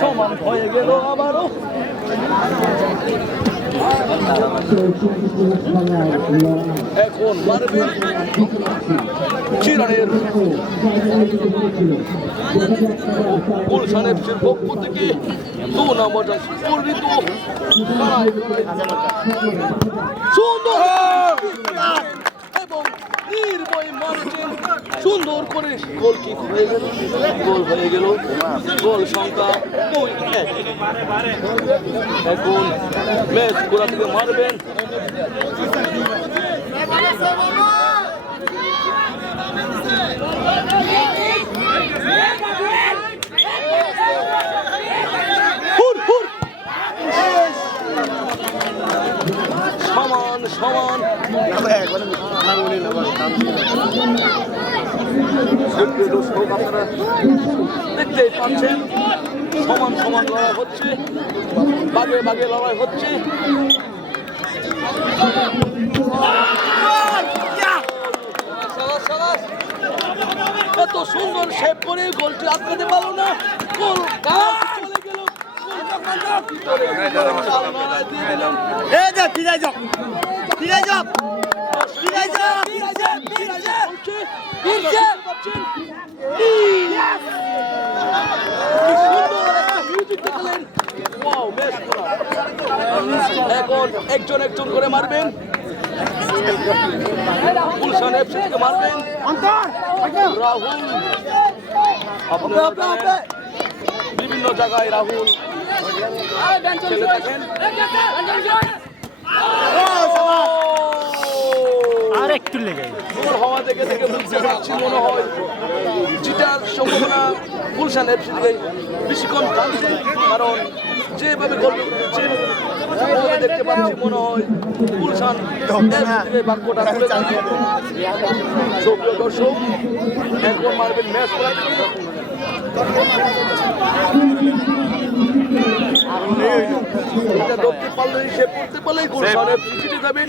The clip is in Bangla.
সমান হয়ে গেল আবারও। এখন মারবেন চিরানের গুলশান এফসির পক্ষ থেকে 2 নম্বর পরিণত সুন্দর এবং নির্ভয় মারছেন সুন্দর করে গোল কিক হয়ে গেল, গোল হয়ে গেল, গোল সংখ্যা 2-1। এখন ম্যাচ গোড়া থেকে মারবেন সমান সমান আপনারা দেখতেই পাচ্ছেন সমান সমান লড়াই হচ্ছে, বাগে বাগে লড়াই হচ্ছে। এত সুন্দর শেপ করে গোলটি আটকাতে পারলো না, গোল চলে গেল। এখন একজন একজন করে মারবেন, গুলশান এফসি থেকে মারবেন রাহুল। আপনারা বিভিন্ন জায়গায় রাহুল খেলে থাকেন। আর একটু লেগে গোল হওয়া দেখে দেখে বুঝতে পারছি মনে হয় যেটার সম্ভাবনা গুলশান এফসি থেকে বেশি কম থাকছে, কারণ যেভাবে গোল করছে দেখতে পাচ্ছি মনে হয় গুলশান এফসি থেকে বাক্যটা তুলে যাচ্ছে। সুপ্রিয় দর্শক, এখন মারবেন ম্যাচ করার এটা ধরতে পারলেই সে করতে পারলেই গুলশান এফসি জিতে যাবে।